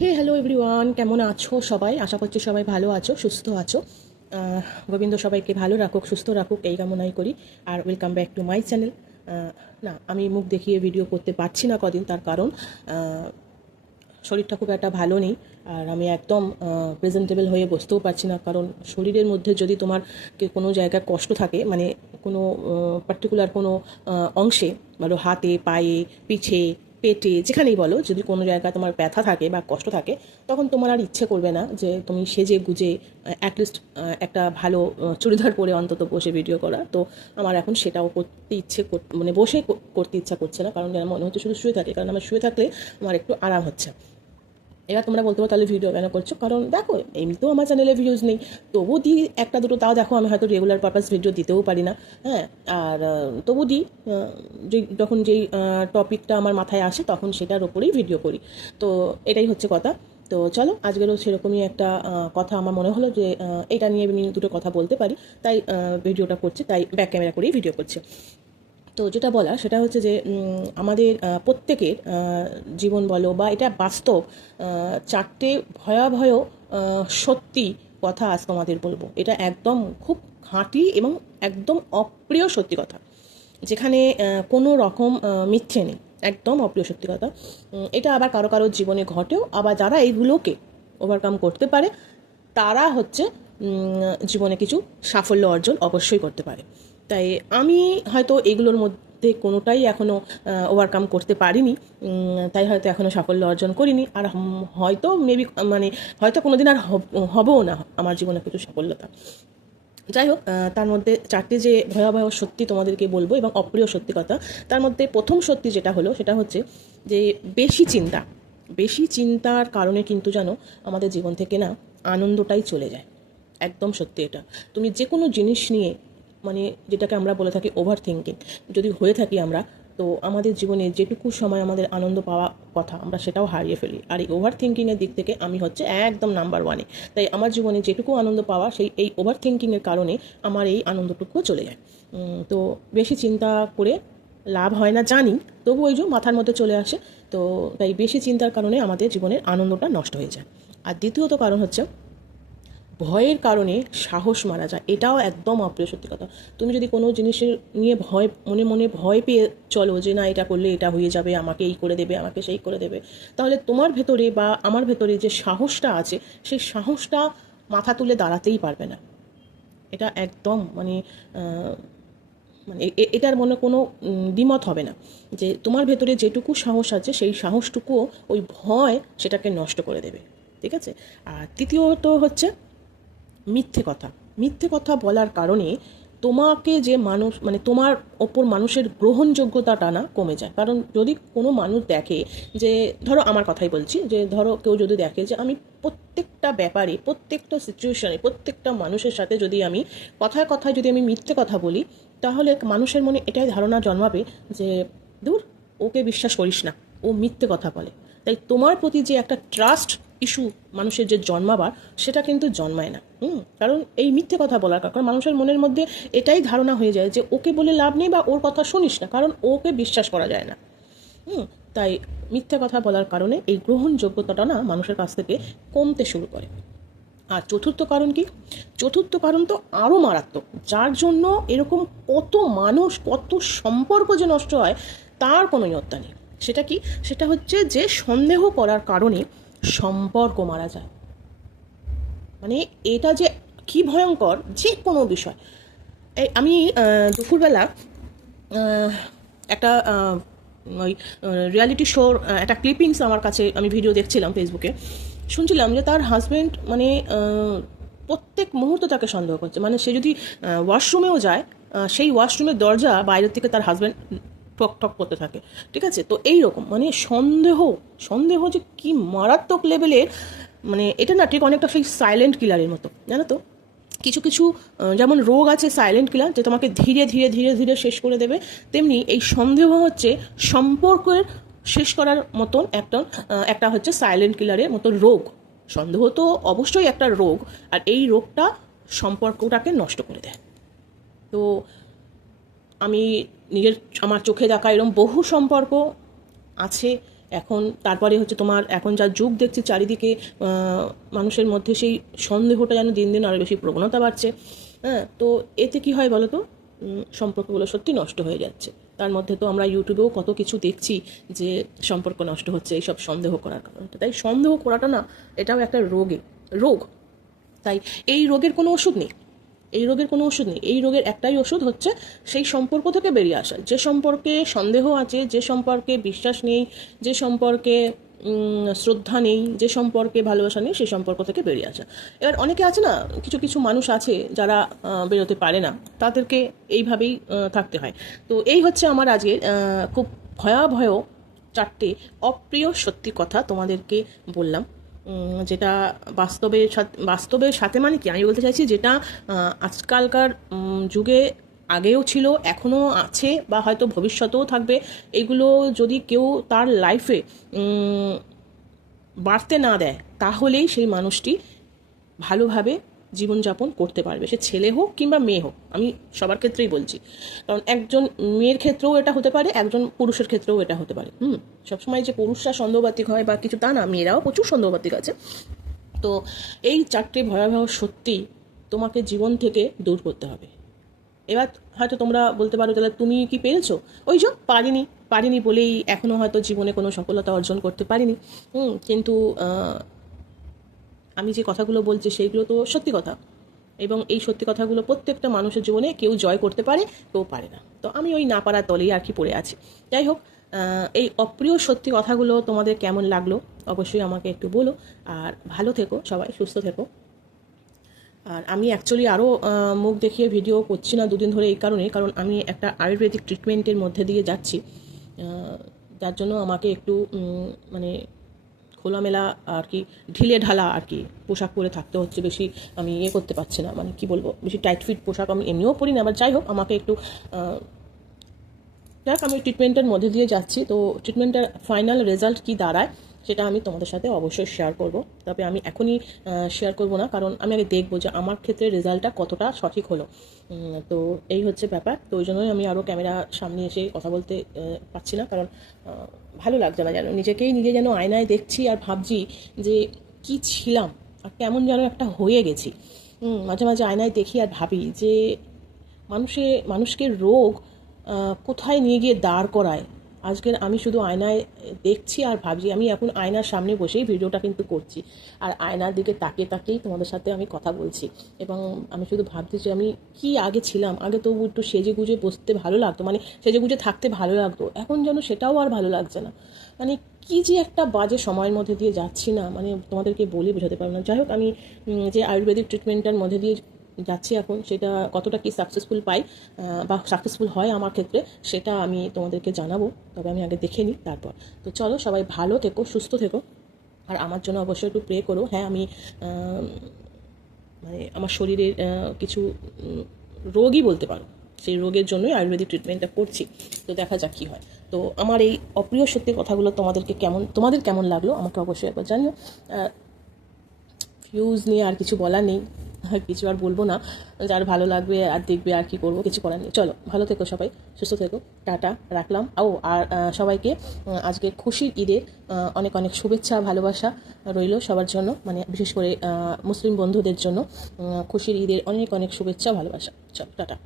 হে hello everyone কেমন আছো সবাই? আশা করছি সবাই ভালো আছো, সুস্থ আছো। গোবিন্দ সবাইকে ভালো রাখুক, সুস্থ রাখুক, এই কামনাই করি। আর welcome back to my channel না, আমি মুখ দেখিয়ে ভিডিও করতে পারছি না কদিন, তার কারণ শরীরটা খুব একটা ভালো নেই। আর আমি একদম প্রেজেন্টেবল হয়ে বসতেও পারছি না, কারণ শরীরের মধ্যে যদি তোমার কোনো জায়গায় কষ্ট থাকে মানে কোনো পার্টিকুলার কোনো অংশে, বলো হাতে, পায়ে, পিঠে পেটে, যেখানেই বলো, যদি কোনো জায়গায় তোমার ব্যথা থাকে বা কষ্ট থাকে, তখন তোমার আর ইচ্ছে করবে না যে তুমি সেজে গুজে অ্যাটলিস্ট একটা ভালো চুড়িদার পরে অন্তত বসে ভিডিও করা। তো আমার এখন সেটাও করতে ইচ্ছে মানে বসে করতে ইচ্ছা করছে না, কারণ যেন মনে হচ্ছে শুধু শুয়ে থাকে, কারণ আমার শুয়ে থাকলে আমার একটু আরাম হচ্ছে। এবার তোমরা বলতে পারো তাহলে ভিডিও কেন করছ? কারণ দেখো, এমনিতেও আমার চ্যানেলে ভিউজ নেই। তবু দিই একটা দুটো, তাও দেখো আমি হয়তো রেগুলার পারপাস ভিডিও দিতেও পারি না। হ্যাঁ আর তবু দিই যে, যখন যেই টপিকটা আমার মাথায় আসে, তখন সেটার ওপরেই ভিডিও করি। তো এটাই হচ্ছে কথা। তো চলো, আজকেরও সেরকমই একটা কথা আমার মনে হলো যে এটা নিয়ে আমি দুটো কথা বলতে পারি। তাই ভিডিওটা করছি, তাই ব্যাক ক্যামেরা করেই ভিডিও করছি। তো যেটা বলা সেটা হচ্ছে যে আমাদের প্রত্যেকের জীবন বলো বা এটা বাস্তব চারটে ভয়াবহ সত্যি কথা আজ তোমাদের বলব। এটা একদম খুব খাঁটি এবং একদম অপ্রিয় সত্যি কথা। যেখানে কোনো রকম মিথ্যে নেই। একদম অপ্রিয় সত্যি কথা। এটা আবার কারও কারও জীবনে ঘটেও। আবার যারা এইগুলোকে ওভারকাম করতে পারে, তারা হচ্ছে জীবনে কিছু সাফল্য অর্জন অবশ্যই করতে পারে। তাই আমি হয়তো এগুলোর মধ্যে কোনোটাই এখনও ওভারকাম করতে পারিনি। তাই হয়তো এখনও সাফল্য অর্জন করিনি। আর হয়তো মেবি মানে হয়তো কোনোদিন আর হব- হবও না আমার জীবনে কিছু সাফল্যতা। যাই হোক তার মধ্যে চারটি যে ভয়াবহ সত্যি তোমাদেরকে বলব এবং অপ্রিয় সত্যি কথা, তার মধ্যে প্রথম সত্যি যেটা হলো, সেটা হচ্ছে যে বেশি চিন্তা। বেশি চিন্তার কারণে কিন্তু জানো, আমাদের জীবন থেকে না আনন্দটাই চলে যায়। একদম সত্যি এটা। তুমি যে কোনো জিনিস নিয়ে মানে যেটাকে আমরা বলে থাকি ওভার থিঙ্কিং যদি হয়ে থাকি আমরা, তো আমাদের জীবনে যেটুকু সময় আমাদের আনন্দ পাওয়া কথা, আমরা সেটাও হারিয়ে ফেলি। আর এই ওভার থিঙ্কিংয়ের দিক থেকে আমি হচ্ছে একদম নাম্বার ওয়ানে তাই আমার জীবনে যেটুকু আনন্দ পাওয়া, সেই এই ওভার থিঙ্কিংয়ের কারণে আমার এই আনন্দটুকুও চলে যায়। তো বেশি চিন্তা করে লাভ হয় না জানি, তবু ওই যে মাথার মধ্যে চলে আসে। তো তাই বেশি চিন্তার কারণে আমাদের জীবনের আনন্দটা নষ্ট হয়ে যায়। আর দ্বিতীয়ত কারণ হচ্ছে ভয়ের কারণে সাহস মারা যায়। এটাও একদম অপ্রিয় সত্যি কথা। তুমি যদি কোনো জিনিসের নিয়ে ভয়, মনে মনে ভয় পেয়ে চলো যে না, এটা করলে এটা হয়ে যাবে, আমাকে এই করে দেবে, আমাকে সেই করে দেবে, তাহলে তোমার ভেতরে বা আমার ভেতরে যে সাহসটা আছে, সেই সাহসটা মাথা তুলে দাঁড়াতেই পারবে না। এটা একদম মানে মানে এটার মনে কোনো দ্বিমত হবে না। যে তোমার ভেতরে যেটুকু সাহস আছে, সেই সাহসটুকুও ওই ভয় সেটাকে নষ্ট করে দেবে। ঠিক আছে? আর তৃতীয়ত হচ্ছে মিথ্যে কথা। মিথ্যে কথা বলার কারণে তোমাকে যে মানুষ মানে তোমার ওপর মানুষের গ্রহণযোগ্যতাটা না কমে যায়। কারণ যদি কোনো মানুষ দেখে যে, ধরো আমার কথাই বলছি, যে ধরো কেউ যদি দেখে যে আমি প্রত্যেকটা ব্যাপারে, প্রত্যেকটা সিচুয়েশনে প্রত্যেকটা মানুষের সাথে যদি আমি কথায় কথায় যদি আমি মিথ্যে কথা বলি, তাহলে মানুষের মনে এটাই ধারণা জন্মাবে যে, দূর, ওকে বিশ্বাস করিস না। ও মিথ্যে কথা বলে। তাই তোমার প্রতি যে একটা ট্রাস্ট ইস্যু মানুষের যে জন্মাবার, সেটা কিন্তু জন্মায় না। হুম? কারণ এই মিথ্যে কথা বলার কারণ। মানুষের মনের মধ্যে এটাই ধারণা হয়ে যায় যে ওকে বলে লাভ নেই বা ওর কথা শুনিস না, কারণ ওকে বিশ্বাস করা যায় না। হুম? তাই মিথ্যে কথা বলার কারণে এই গ্রহণযোগ্যতাটা না মানুষের কাছ থেকে কমতে শুরু করে। আর চতুর্থ কারণ কি? চতুর্থ কারণ তো আরও মারাত্মক। যার জন্য এরকম কত মানুষ, কত সম্পর্ক যে নষ্ট হয়, তার কোনো ইয়ত্তা নেই। সেটা কি? সেটা হচ্ছে যে সন্দেহ করার কারণে সম্পর্ক মারা যায়। মানে এটা যে কি ভয়ঙ্কর যে কোনো বিষয়। আমি দুপুরবেলা একটা ওই রিয়ালিটি শোর একটা ক্লিপিংস আমার কাছে আমি ভিডিও দেখছিলাম ফেসবুকে শুনছিলাম যে তার হাজব্যান্ড মানে প্রত্যেক মুহূর্তে তাকে সন্দেহ করছে। মানে সে যদি ওয়াশরুমেও যায় সেই ওয়াশরুমের দরজা বাইরের থেকে তার হাজব্যান্ড ঠক ঠক করতে থাকে। ঠিক আছে? তো এই রকম মানে সন্দেহ সন্দেহ যে কি মারাত্মক লেভেলের মানে এটা না ঠিক অনেকটা সেই সাইলেন্ট কিলারের মতো, জানো তো? কিছু কিছু যেমন রোগ আছে সাইলেন্ট কিলার যে তোমাকে ধীরে ধীরে ধীরে ধীরে শেষ করে দেবে, তেমনি এই সন্দেহ হচ্ছে সম্পর্কের শেষ করার মতন একটা একটা হচ্ছে সাইলেন্ট কিলারের মতো রোগ। সন্দেহ তো অবশ্যই একটা রোগ, আর এই রোগটা সম্পর্কটাকে নষ্ট করে দেয়। তো আমি নিজের, আমার চোখে দেখা এরকম বহু সম্পর্ক আছে। এখন তারপরে হচ্ছে তোমার, এখন যা যুগ দেখছি চারিদিকে মানুষের মধ্যে সেই সন্দেহটা যেন দিন দিন আরও বেশি প্রবণতা বাড়ছে। হ্যাঁ তো এতে কি হয় বলো তো সম্পর্কগুলো সত্যি নষ্ট হয়ে যাচ্ছে। তার মধ্যে তো আমরা ইউটিউবেও কত কিছু দেখছি যে সম্পর্ক নষ্ট হচ্ছে, এইসব সন্দেহ করার কারণে। তাই সন্দেহ করাটা না, এটাও একটা রোগে রোগ। তাই এই রোগের কোনো ওষুধ নেই। এই রোগের কোনো ওষুধ নেই। এই রোগের একটাই ওষুধ হচ্ছে সেই সম্পর্ক থেকে বেরিয়ে আসা। যে সম্পর্কে সন্দেহ আছে, যে সম্পর্কে বিশ্বাস নেই, যে সম্পর্কে শ্রদ্ধা নেই, যে সম্পর্কে ভালোবাসা নেই, সেই সম্পর্ক থেকে বেরিয়ে আসা। এবার অনেকে আছে না, কিছু কিছু মানুষ আছে যারা বেরোতে পারে না। তাদেরকে এইভাবেই থাকতে হয়। তো এই হচ্ছে আমার আজকের খুব ভয়াবহ চারটে অপ্রিয় সত্যি কথা তোমাদেরকে বললাম। যেটা বাস্তবের সাথে বাস্তবের সাথে মানে কি? আমি বলতে চাইছি যেটা আজকালকার যুগে আগেও ছিল, এখনও আছে বা হয়তো ভবিষ্যতেও থাকবে। এগুলো যদি কেউ তার লাইফে বাড়তে না দেয়, তাহলেই সেই মানুষটি ভালোভাবে জীবনযাপন করতে পারবে। সে ছেলে হোক কিংবা মেয়ে হোক, আমি সবার ক্ষেত্রেই বলছি। কারণ একজন মেয়ের ক্ষেত্রেও এটা হতে পারে, একজন পুরুষের ক্ষেত্রেও এটা হতে পারে। হুম, সবসময় যে পুরুষরা সন্দেহবাতিক হয় বা কিছু তা না, মেয়েরাও প্রচুর সন্দেহবাতিক আছে। তো এই চারটে ভয়াবহ সত্যি তোমাকে জীবন থেকে দূর করতে হবে। এবার হয়তো তোমরা বলতে পারো, তাহলে তুমি কি পেরেছ? ওই যে পারিনি পারিনি বলেই এখনও হয়তো জীবনে কোনো সফলতা অর্জন করতে পারিনি। কিন্তু আমি যে কথাগুলো বলছি সেইগুলো তো সত্যি কথা। এবং এই সত্যি কথাগুলো প্রত্যেকটা মানুষের জীবনে কেউ জয় করতে পারে, কেউ পারে না। তো আমি ওই না পারার তলেই আর কি পড়ে আছি। যাই হোক এই অপ্রিয় সত্যি কথাগুলো তোমাদের কেমন লাগল অবশ্যই আমাকে একটু বলো। আর ভালো থেকো, সবাই সুস্থ থেকো। আর আমি অ্যাকচুয়ালি আরও মুখ দেখিয়ে ভিডিও করছি না দুদিন ধরে এই কারণে, কারণ আমি একটা আয়ুর্বেদিক ট্রিটমেন্টের মধ্যে দিয়ে যাচ্ছি। যার জন্য আমাকে একটু মানে খোলামেলা আর কি, ঢিলে ঢালা আর কি পোশাক পরে থাকতে হচ্ছে বেশি আমি ইয়ে করতে পারছি না। মানে কি বলব, বেশি টাইট ফিট পোশাক আমি এমনিও পরি না। আবার যাই হোক আমাকে একটু যাক, আমি ট্রিটমেন্টের মধ্যে দিয়ে যাচ্ছি। তো ট্রিটমেন্টের ফাইনাল রেজাল্ট কি দাঁড়ায়? সেটা আমি তোমাদের সাথে অবশ্যই শেয়ার করব। তবে আমি এখনই শেয়ার করব না, কারণ আমি আগে দেখব যে আমার ক্ষেত্রে রেজাল্টটা কতটা সঠিক হলো। তো এই হচ্ছে ব্যাপার। তো ওই জন্যই আমি আরও ক্যামেরা সামনে এসে কথা বলতে পারছি না, কারণ ভালো লাগছে না যেন। নিজেকেই নিজে যেন আয়নায় দেখছি আর ভাবছি যে কি ছিলাম আর কেমন যেন একটা হয়ে গেছি। মাঝে মাঝে আয়নায় দেখি আর ভাবি যে মানুষে, মানুষকে রোগ কোথায় নিয়ে গিয়ে দাঁড় করায়? আজকের আমি শুধু আয়নায় দেখছি আর ভাবছি, আমি এখন আয়নার সামনে বসেই ভিডিওটা কিন্তু করছি। আর আয়নার দিকে তাকিয়ে তাকিয়েই তোমাদের সাথে আমি কথা বলছি। এবং আমি শুধু ভাবছি যে আমি কি আগে ছিলাম। আগে তবু একটু সেজে গুজে বসতে ভালো লাগতো মানে সেজে গুজে থাকতে ভালো লাগতো। এখন যেন সেটাও আর ভালো লাগছে না। মানে কি যে একটা বাজে সময়ের মধ্যে দিয়ে যাচ্ছি না মানে তোমাদেরকে বলে বোঝাতে পারব না। যাই হোক, আমি যে আয়ুর্বেদিক ট্রিটমেন্টের মধ্যে দিয়ে যাচ্ছি এখন, সেটা কতটা কি সাকসেসফুল পাই বা সাকসেসফুল হয় আমার ক্ষেত্রে, সেটা আমি তোমাদেরকে জানাব, তবে আমি আগে দেখে নিই তারপর। তো চলো সবাই ভালো থেকো, সুস্থ থেকো, আর আমার জন্য অবশ্যই একটু প্রে করো। হ্যাঁ আমি মানে আমার শরীরের কিছু রোগই বলতে পারো, সেই রোগের জন্যই আয়ুর্বেদিক ট্রিটমেন্টটা করছি, তো দেখা যাক কী হয়। তো আমার এই অপ্রিয় সত্যি কথাগুলো তোমাদেরকে কেমন, তোমাদের কেমন লাগল, আমাকে অবশ্যই একবার জানিও। ফিউজ নিয়ে আর কিছু বলার নেই। আর কিছু আর বলব না। যার ভালো লাগবে আর দেখবে আর কি করব, কিছু করার নেই। চলো, ভালো থেকো সবাই, সুস্থ থেকো, টাটা, রাখলাম। ও আর সবাইকে আজকে খুশির ঈদের অনেক অনেক শুভেচ্ছা, ভালোবাসা রইল সবার জন্য মানে বিশেষ করে মুসলিম বন্ধুদের জন্য খুশির ঈদের অনেক অনেক শুভেচ্ছা, ভালোবাসা। চলো, টাটা।